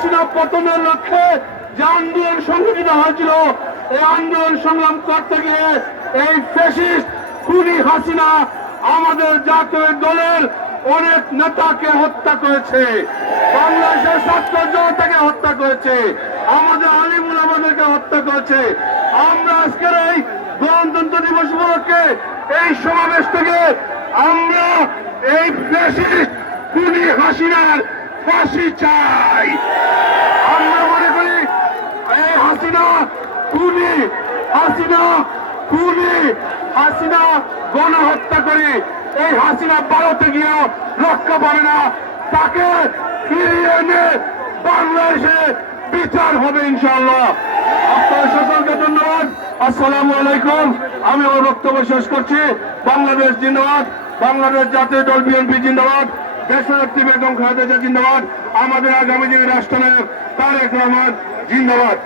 হাসিনা পতনের লক্ষ্যে যে আন্দোলন সংগঠিত হয়েছিল, এই আন্দোলন সংগ্রাম করতে গিয়ে এই ফেসিস্ট খুনি হাসিনা আমাদের জাতীয় দলের অনেক নেতাকে হত্যা করেছে। বাংলাদেশের ছাত্র জনতাকে হত্যা করেছে। আমাদের আলিমুল আমাদেরকে হত্যা করেছে। আমরা আজকের এই গণতন্ত্র দিবস উপলক্ষে এই সমাবেশ থেকে আমরা এই ফেসিস্ট খুনি হাসিনার ফাঁসি চাই। আমরা মনে করি এই হাসিনা, খুনি হাসিনা খুনি, হাসিনা গণহত্যা করে এই হাসিনা ভারতে গিয়েও রক্ষা পাবে না। তাকে ফিরিয়ে এনে বাংলাদেশে বিচার হবে ইনশাআল্লাহ। আপনার সকলকে ধন্যবাদ। আসসালামু আলাইকুম। আমি আমার বক্তব্য শেষ করছি। বাংলাদেশ জিন্দাবাদ। বাংলাদেশ জাতীয় দল, বিএনপি জিন্দাবাদ। দেশনেত্রী বেগম খালেদা জিন্দাবাদ আমাদের আগামী দিনের রাষ্ট্রনায়ক তারেক রহমান জিন্দাবাদ।